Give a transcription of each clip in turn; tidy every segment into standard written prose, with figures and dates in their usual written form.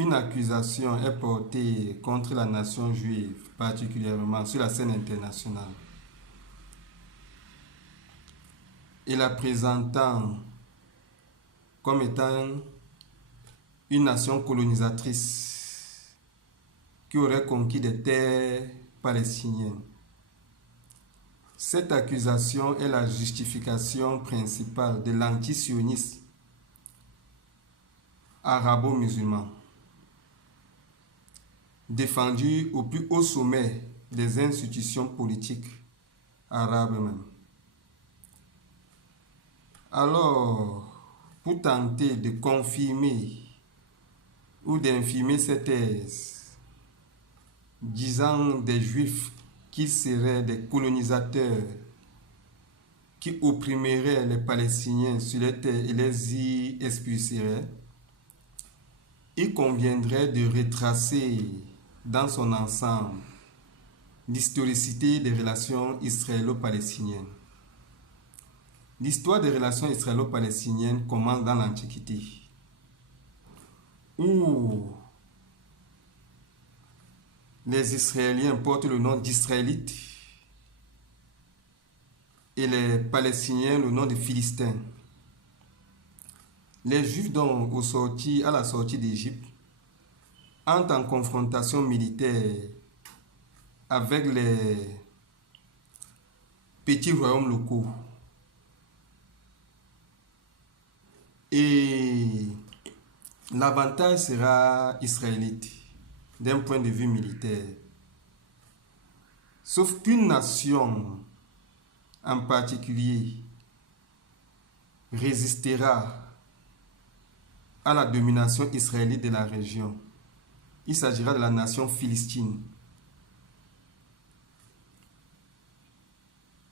une accusation est portée contre la nation juive, particulièrement sur la scène internationale, et la présentant comme étant une nation colonisatrice qui aurait conquis des terres palestiniennes. Cette accusation est la justification principale de l'antisionisme arabo-musulman, défendu au plus haut sommet des institutions politiques arabes même. Alors, pour tenter de confirmer ou d'infirmer cette thèse, disant des Juifs qu'ils seraient des colonisateurs qui opprimeraient les Palestiniens sur les terres et les y expulseraient, il conviendrait de retracer dans son ensemble l'historicité des relations israélo-palestiniennes. L'histoire des relations israélo-palestiniennes commence dans l'Antiquité, où les Israéliens portent le nom d'Israélites et les Palestiniens le nom de Philistins. Les Juifs, donc, à la sortie d'Égypte, entrent en confrontation militaire avec les petits royaumes locaux. Et l'avantage sera israélite d'un point de vue militaire. Sauf qu'une nation en particulier résistera à la domination israélite de la région. Il s'agira de la nation philistine.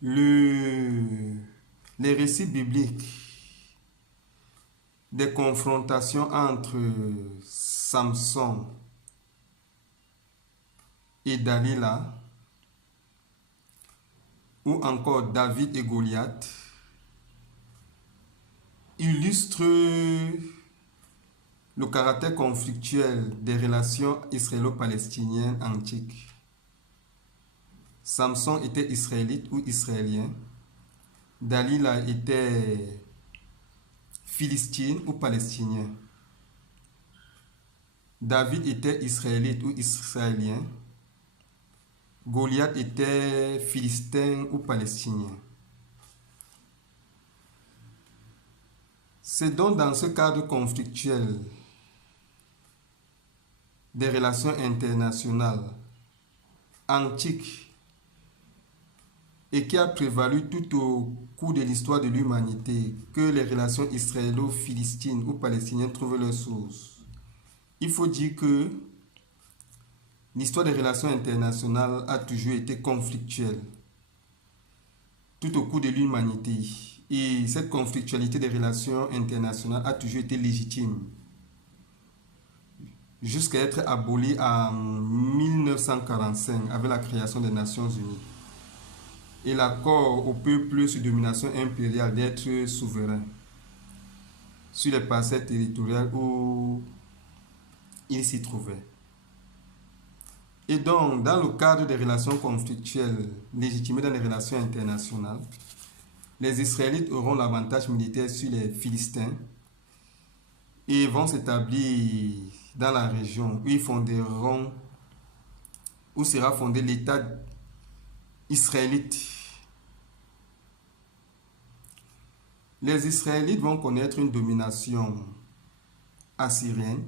Les récits bibliques des confrontations entre Samson et Dalila, ou encore David et Goliath, illustrent le caractère conflictuel des relations israélo-palestiniennes antiques. Samson était israélite ou israélien. Dalila était philistine ou palestinien. David était israélite ou israélien. Goliath était philistin ou palestinien. C'est donc dans ce cadre conflictuel des relations internationales antiques et qui a prévalu tout au cours de l'histoire de l'humanité que les relations israélo-philistines ou palestiniennes trouvent leur source. Il faut dire que l'histoire des relations internationales a toujours été conflictuelle tout au cours de l'humanité. Et cette conflictualité des relations internationales a toujours été légitime jusqu'à être abolie en 1945 avec la création des Nations Unies et l'accord au peuple sous domination impériale d'être souverain sur les parcelles territoriales où il s'y trouvait. Et donc, dans le cadre des relations conflictuelles légitimées dans les relations internationales, les Israélites auront l'avantage militaire sur les Philistins et vont s'établir dans la région où sera fondé l'État israélite. Les Israélites vont connaître une domination assyrienne,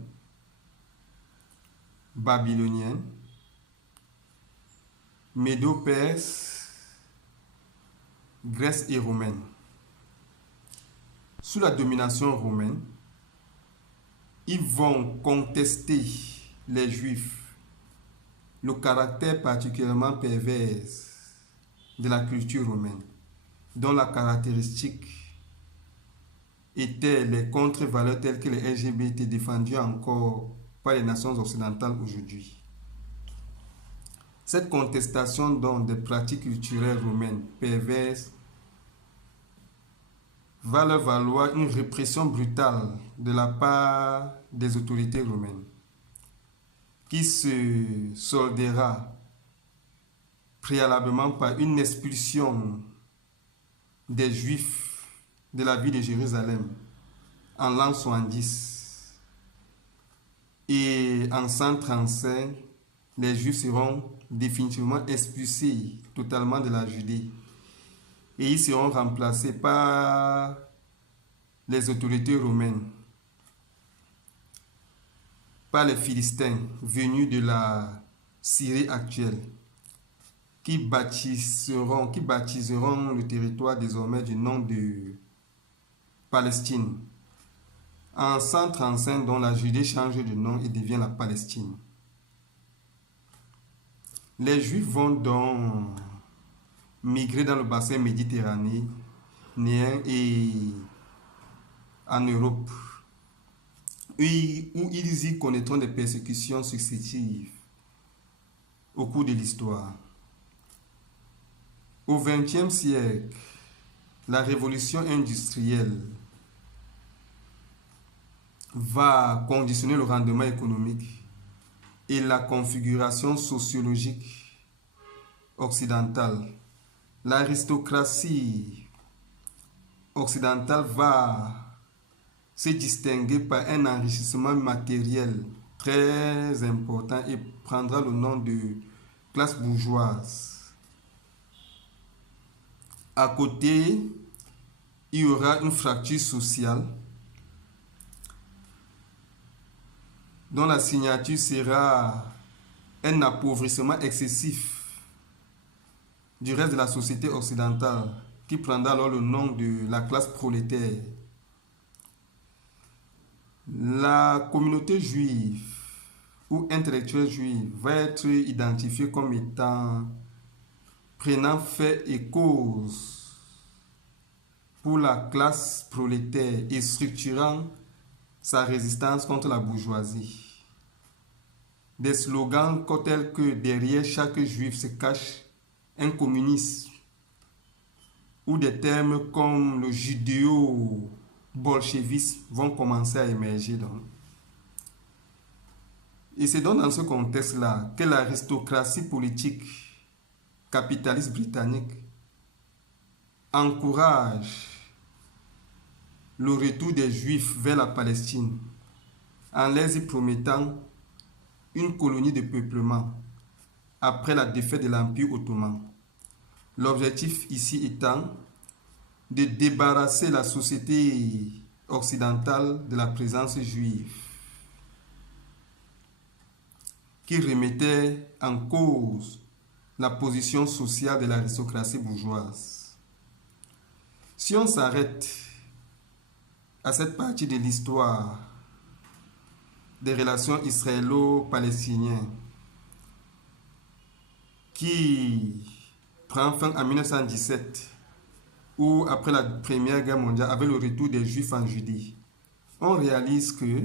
babylonienne, médo-perse, Grèce et romaine. Sous la domination romaine, ils vont contester les Juifs le caractère particulièrement pervers de la culture romaine, dont la caractéristique était les contre-valeurs telles que les LGBT défendues encore par les nations occidentales aujourd'hui. Cette contestation donc des pratiques culturelles romaines perverses va leur valoir une répression brutale de la part des autorités romaines. qui se soldera préalablement par une expulsion des Juifs de la ville de Jérusalem en l'an 70. Et en 135, les Juifs seront définitivement expulsés totalement de la Judée. Et ils seront remplacés par les autorités romaines, par les Philistins venus de la Syrie actuelle, qui baptiseront le territoire désormais du nom de Palestine. En 135, dont la Judée change de nom et devient la Palestine. Les Juifs vont donc migrer dans le bassin méditerranéen et en Europe, où ils y connaîtront des persécutions successives au cours de l'histoire. Au XXe siècle, la révolution industrielle va conditionner le rendement économique et la configuration sociologique occidentale. L'aristocratie occidentale va se distinguer par un enrichissement matériel très important et prendra le nom de classe bourgeoise. À côté, il y aura une fracture sociale dont la signature sera un appauvrissement excessif du reste de la société occidentale, qui prendra alors le nom de la classe prolétaire. La communauté juive ou intellectuelle juive va être identifiée comme étant prenant fait et cause pour la classe prolétaire et structurant sa résistance contre la bourgeoisie. Des slogans tels que derrière chaque juif se cache un communiste, ou des termes comme le judéo-bolchevisme vont commencer à émerger. Et c'est donc dans ce contexte-là que l'aristocratie politique capitaliste britannique encourage le retour des Juifs vers la Palestine en leur y promettant une colonie de peuplement après la défaite de l'Empire ottoman. L'objectif ici étant de débarrasser la société occidentale de la présence juive, qui remettait en cause la position sociale de l'aristocratie bourgeoise. Si on s'arrête à cette partie de l'histoire des relations israélo-palestiniennes qui prend fin en 1917, ou après la Première Guerre mondiale, avec le retour des Juifs en Judée, on réalise que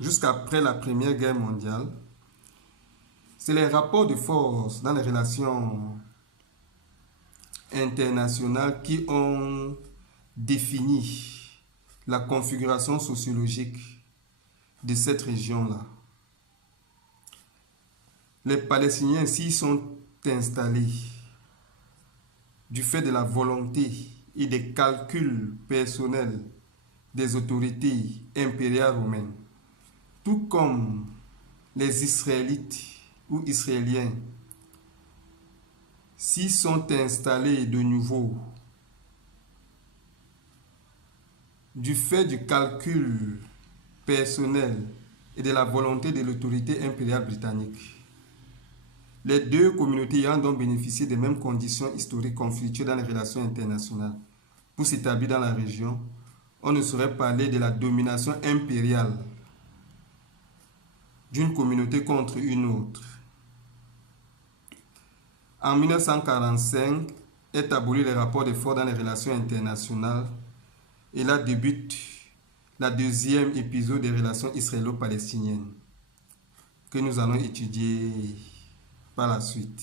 jusqu'après la Première Guerre mondiale, c'est les rapports de force dans les relations internationales qui ont défini la configuration sociologique de cette région-là. Les Palestiniens s'y sont installés du fait de la volonté et des calculs personnels des autorités impériales romaines, tout comme les Israélites ou Israéliens s'y sont installés de nouveau du fait du calcul personnel et de la volonté de l'autorité impériale britannique. Les deux communautés ayant donc bénéficié des mêmes conditions historiques conflictuelles dans les relations internationales pour s'établir dans la région, on ne saurait parler de la domination impériale d'une communauté contre une autre. En 1945, est aboli les rapports de force dans les relations internationales et là débute la deuxième épisode des relations israélo-palestiniennes que nous allons étudier par la suite.